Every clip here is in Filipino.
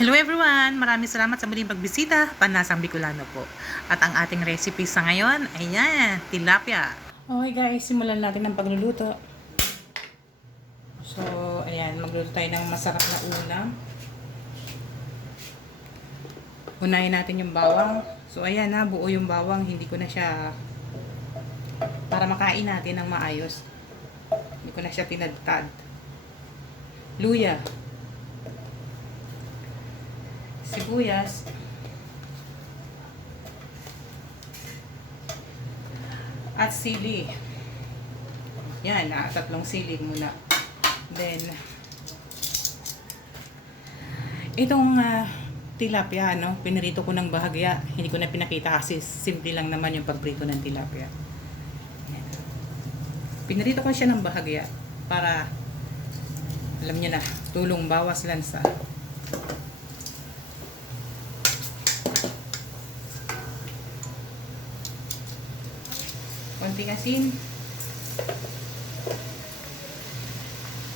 Hello everyone! Maraming salamat sa muling pagbisita. Panlasang Bicolano po. At ang ating recipe sa ngayon, ayan, tilapia. Okay guys, simulan natin ang pagluluto. So, ayan, magluluto tayo ng masarap na ulam. Unahin natin yung bawang. So, ayan na, buo yung bawang. Hindi ko na siya, para makain natin ng maayos. Hindi ko na siya tinadtad. Luya. Sibuyas, at sili. Yan, tatlong sili muna. Then, itong tilapia, pinarito ko ng bahagya. Hindi ko na pinakita kasi simple lang naman yung pagprito ng tilapia. Yan. Pinarito ko siya ng bahagya para, alam niyo na, tulong bawas lansa. Konting asin.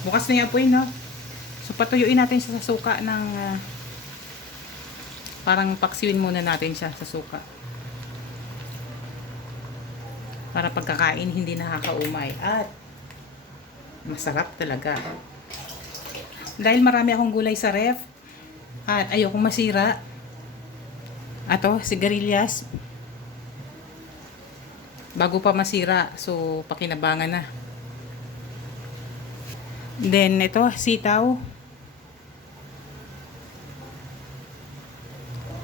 Bukas na yung apoy, no? So, patuyuin natin siya sa suka ng parang paksiwin muna natin siya sa suka. Para pagkakain, hindi nakakaumay. At masarap talaga. Dahil marami akong gulay sa ref at ayokong masira. Ato, sigarilyas. Bago pa masira, so pakinabangan na. Then ito, sitaw.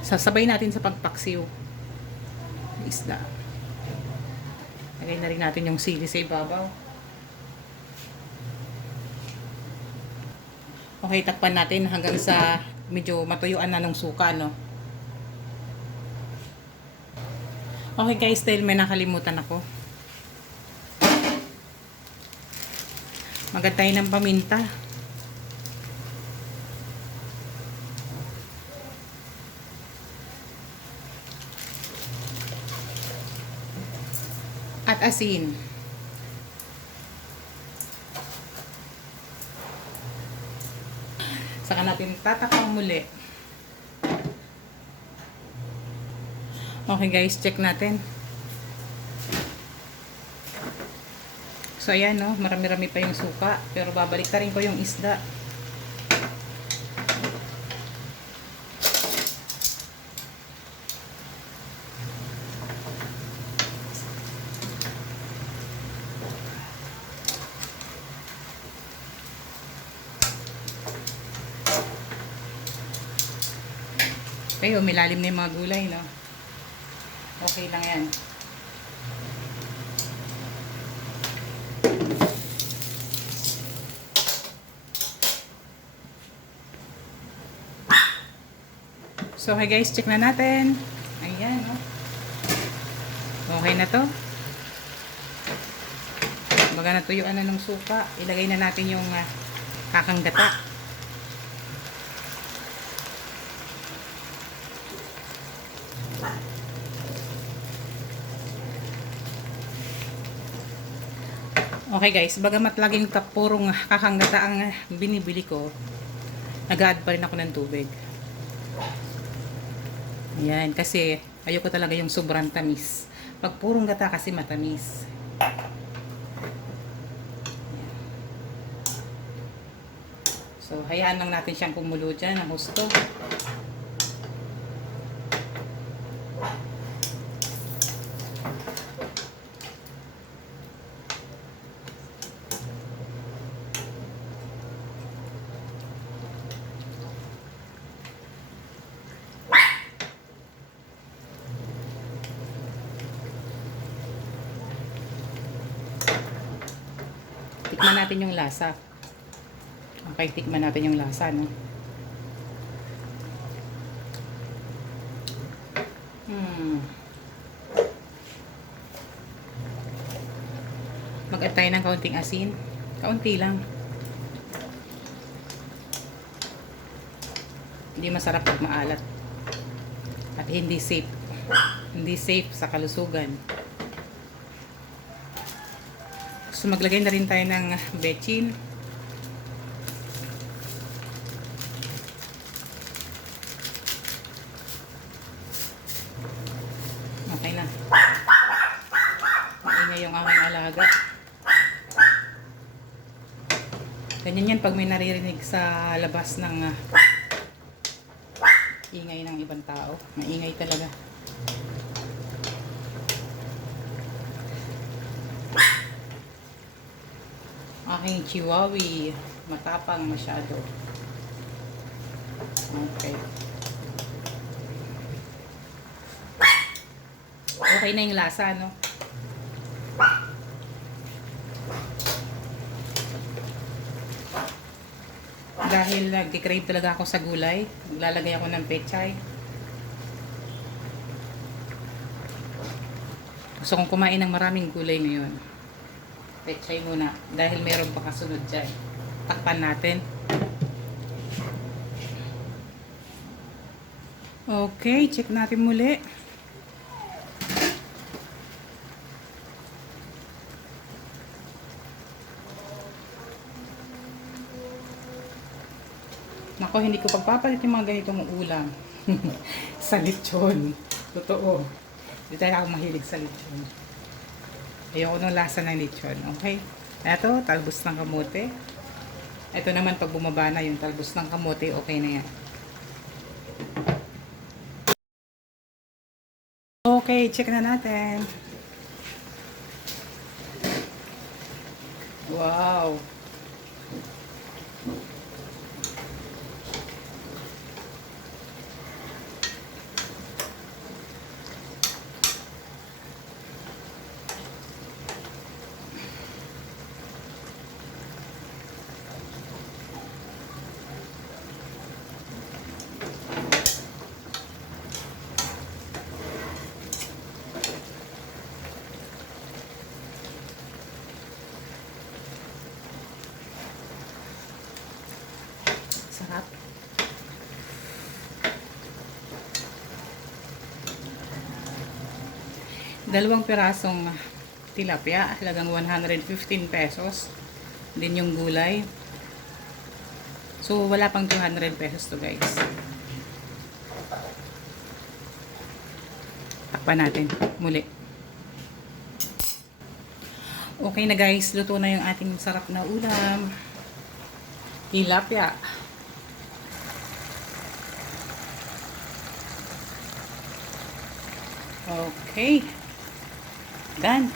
Sasabay natin sa pagpaksiw. Isda. Lagay na rin natin yung sili sa ibabaw. Okay, takpan natin hanggang sa medyo matuyuan na ng suka, no? Okay guys, dahil may nakalimutan ako. Magad tayo ng paminta. At asin. Saka natin tatakang muli. Okay guys, check natin. So ayan, no, marami-rami pa yung suka, pero babalik ta rin ko yung isda. Kayo, milalim na yung mga gulay, no? Okay lang yan. So, okay guys, check na natin. Ayan, no? Okay na to. Baga natuyuan na ng suka. Ilagay na natin yung kakang gata. Okay guys, bagamat laging purong kakanggata ang binibili ko, nag-add pa rin ako ng tubig. Ayan, kasi ayoko talaga yung sobrang tamis. Pag purong gata kasi matamis. Ayan. So, hayaan lang natin siyang kumulo dyan ng husto. Tikman natin yung lasa. Okay, tikman natin yung lasa, no? Mag-add tayo ng kaunting asin. Kaunti lang. Hindi masarap pag maalat. At hindi safe. Hindi safe sa kalusugan. So maglagay na rin tayo ng bechin. umaga. Ganyan yan pag may naririnig sa labas ng ingay ng ibang tao. Maingay talaga. Aking chihuahua, matapang masyado. Okay. Okay na yung lasa, no? Dahil nagki-crave talaga ako sa gulay, maglalagay ako ng pechay. Gusto kong kumain ng maraming gulay ngayon. Pechay muna, dahil meron pa kasunod dyan. Takpan natin. Okay, check natin muli. Nako, hindi ko pagpapalit yung mga ganitong ulam. Sa lechon. Totoo. Hindi tayo ako mahilig sa lechon. Ayoko ng lasa ng lechon. Okay? Ito, talbos ng kamote. Ito naman, pag bumaba na yung talbos ng kamote, okay na yan. Okay, check na natin. Wow. Sarap. Dalawang pirasong tilapia, halagang 115 pesos. Din yung gulay. So, wala pang 200 pesos to, guys. Takpan natin muli. Okay na, guys. Luto na yung ating sarap na ulam. Tilapia. Okay. Done.